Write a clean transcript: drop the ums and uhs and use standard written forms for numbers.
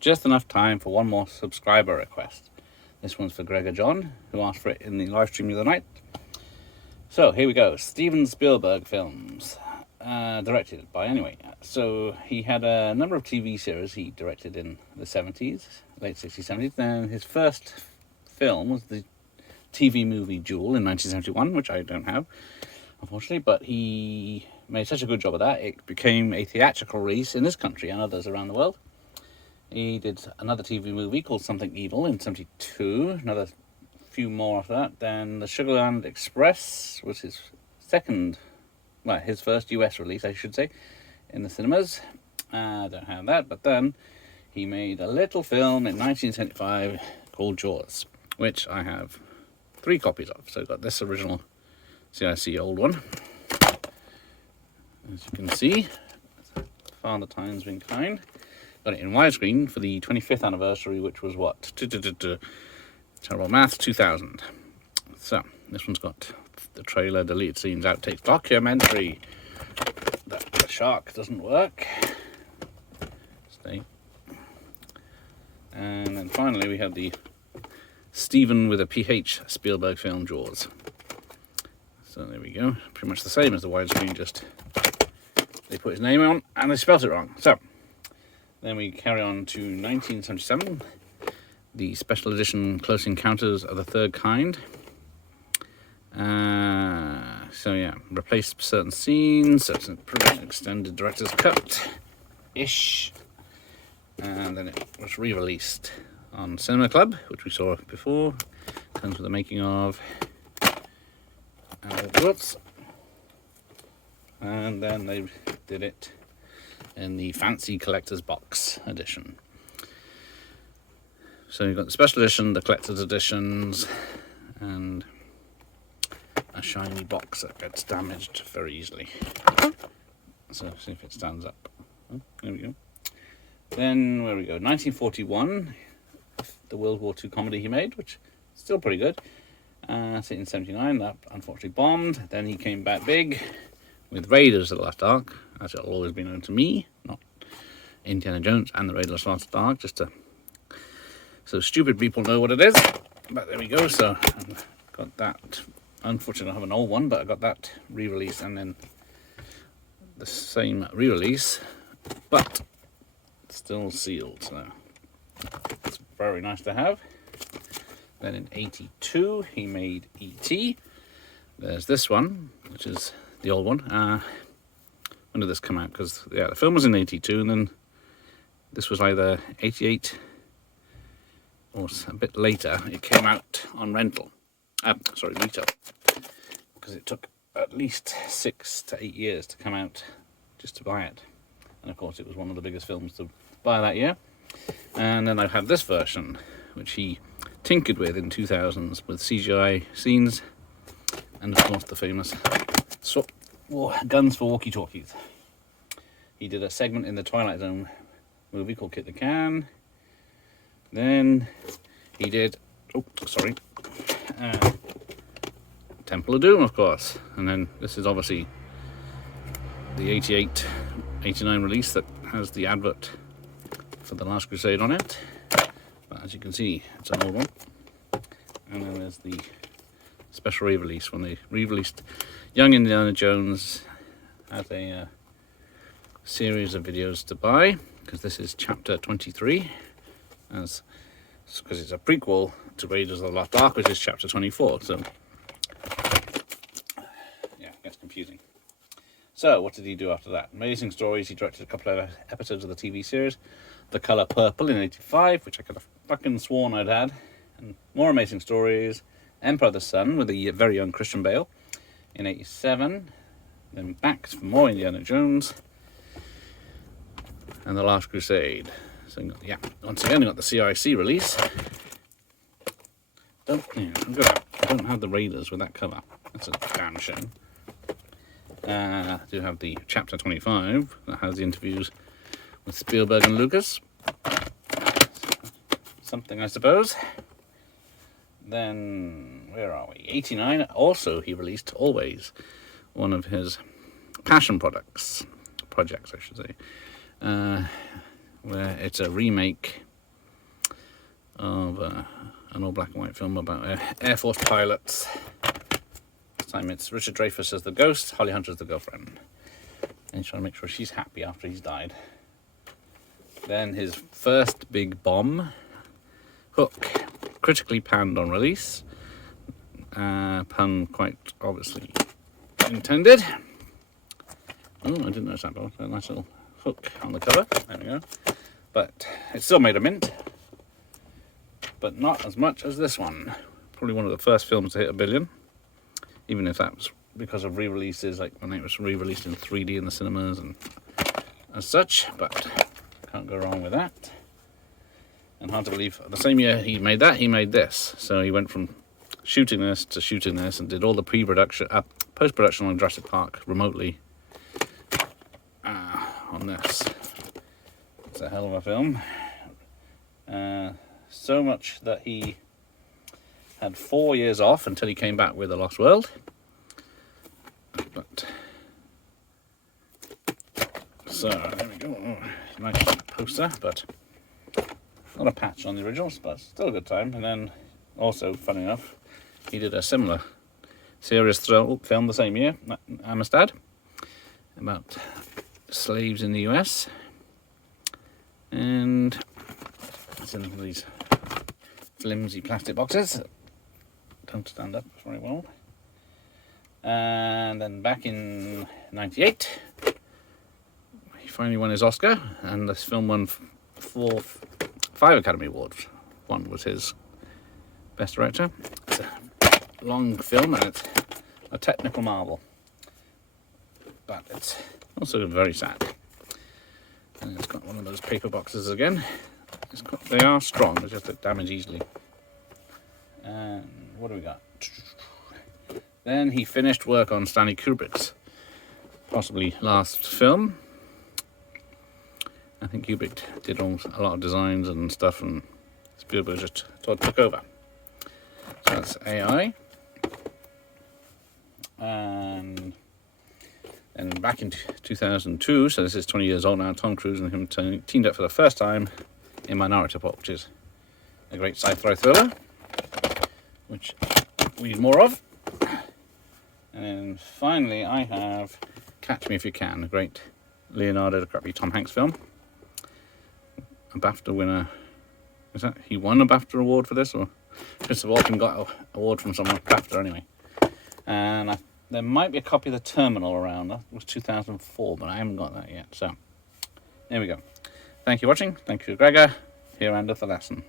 just enough time for one more subscriber request. This one's for Gregor John, who asked for it in the live stream the other night. So here we go. Steven Spielberg films, directed by anyway. So he had a number of TV series he directed in the 70s, late 60s, 70s. Then his first film was the TV movie Jewel in 1971, which I don't have, unfortunately, but he made such a good job of that, it became a theatrical release in this country and others around the world. He did another TV movie called Something Evil in 72, another few more after that. Then The Sugarland Express was his first US release, I should say, in the cinemas. I don't have that, but then he made a little film in 1975 called Jaws, which I have 3 copies of. So I've got this original CIC old one. As you can see, Father Time's been kind. Got it in widescreen for the 25th anniversary, which was what? Terrible math, 2000. So, this one's got the trailer, deleted scenes, outtakes, documentary. The shark doesn't work. Stay. And then finally we have the Steven with a PH Spielberg film, Jaws. So there we go. Pretty much the same as the widescreen, just they put his name on and they spelt it wrong. So then we carry on to 1977, the special edition Close Encounters of the Third Kind. So yeah, replaced certain scenes, so it's an extended director's cut-ish. And then it was re-released on Cinema Club, which we saw before. Comes with the making of. Whoops. And then they did it in the fancy collector's box edition. So you've got the special edition, the collector's editions, and a shiny box that gets damaged very easily. So see if it stands up. Oh, there we go. Then where we go? 1941, the World War II comedy he made, which is still pretty good. Set in 79, that unfortunately bombed. Then he came back big with Raiders of the Lost Ark, as it'll always be known to me, not Indiana Jones and the Raiders of the Lost Ark, just so stupid people know what it is. But there we go. So I've got that. Unfortunately, I have an old one, but I got that re-release and then the same re-release, but still sealed. So it's very nice to have. Then in 82, he made E.T. There's this one, which is the old one. When did this come out? Because yeah, the film was in 82, and then this was either 88 or a bit later. It came out on retail, because it took at least 6 to 8 years to come out just to buy it. And of course, it was one of the biggest films to buy that year. And then I have this version, which he tinkered with in 2000s with CGI scenes, and of course the famous guns for walkie-talkies. He did a segment in the Twilight Zone movie called Kit the Can. Then he did Temple of Doom, of course. And then this is obviously the 89 release that has the advert for The Last Crusade on it. But as you can see, it's an old one. And then there's the special re-release when they re-released Young Indiana Jones as a series of videos to buy, because this is chapter 23, because it's a prequel to Raiders of the Lost Ark, which is chapter 24. So yeah, it gets confusing. So what did he do after that? Amazing Stories. He directed a couple of episodes of the TV series The Color Purple in 85, which I could have fucking sworn I'd had. And more Amazing Stories. Empire of the Sun with a very young Christian Bale in 87. Then back for more Indiana Jones. And The Last Crusade. So yeah, once again I got the CIC release. I don't have the Raiders with that cover. That's a damn shame. I do have the chapter 25 that has the interviews with Spielberg and Lucas. Something, I suppose. Then, where are we? 89, also he released Always, one of his passion projects, I should say, where it's a remake of an all black and white film about Air Force pilots. This time it's Richard Dreyfuss as the ghost, Holly Hunter as the girlfriend. And he's trying to make sure she's happy after he's died. Then his first big bomb, Hook, critically panned on release. Pun quite obviously intended. Oh, I didn't notice that, but a nice little hook on the cover. There we go. But it still made a mint, but not as much as this one. Probably one of the first films to hit $1 billion, even if that was because of re-releases, like when it was re-released in 3D in the cinemas and as such, but can't go wrong with that. And hard to believe, the same year he made that, he made this. So he went from shooting this to shooting this and did all the pre-production, post-production on Jurassic Park remotely on this. It's a hell of a film. So much that he had 4 years off until he came back with The Lost World. But so there we go. Oh, nice poster, but not a patch on the originals, but still a good time. And then also, funny enough, he did a similar serious film the same year, Amistad, about slaves in the US. And it's in these flimsy plastic boxes that don't stand up very well. And then back in '98, he finally won his Oscar, and this film won 5 Academy Awards. One was his Best Director. It's a long film and it's a technical marvel, but it's also very sad. And it's got one of those paper boxes again. They are strong, they just damage easily. And what do we got? Then he finished work on Stanley Kubrick's possibly last film. I think Kubrick did a lot of designs and stuff, and Spielberg just took over. So that's AI. And then back in 2002, so this is 20 years old now, Tom Cruise and him teamed up for the first time in Minority Report, which is a great sci-fi thriller, which we need more of. And then finally I have Catch Me If You Can, a great Leonardo DiCaprio Tom Hanks film. A BAFTA winner. Is that he won a BAFTA award for this, or Christopher Walken got an award from someone BAFTA anyway? And there might be a copy of The Terminal around. That was 2004, but I haven't got that yet. So there we go. Thank you for watching. Thank you, Gregor. Here endeth the lesson.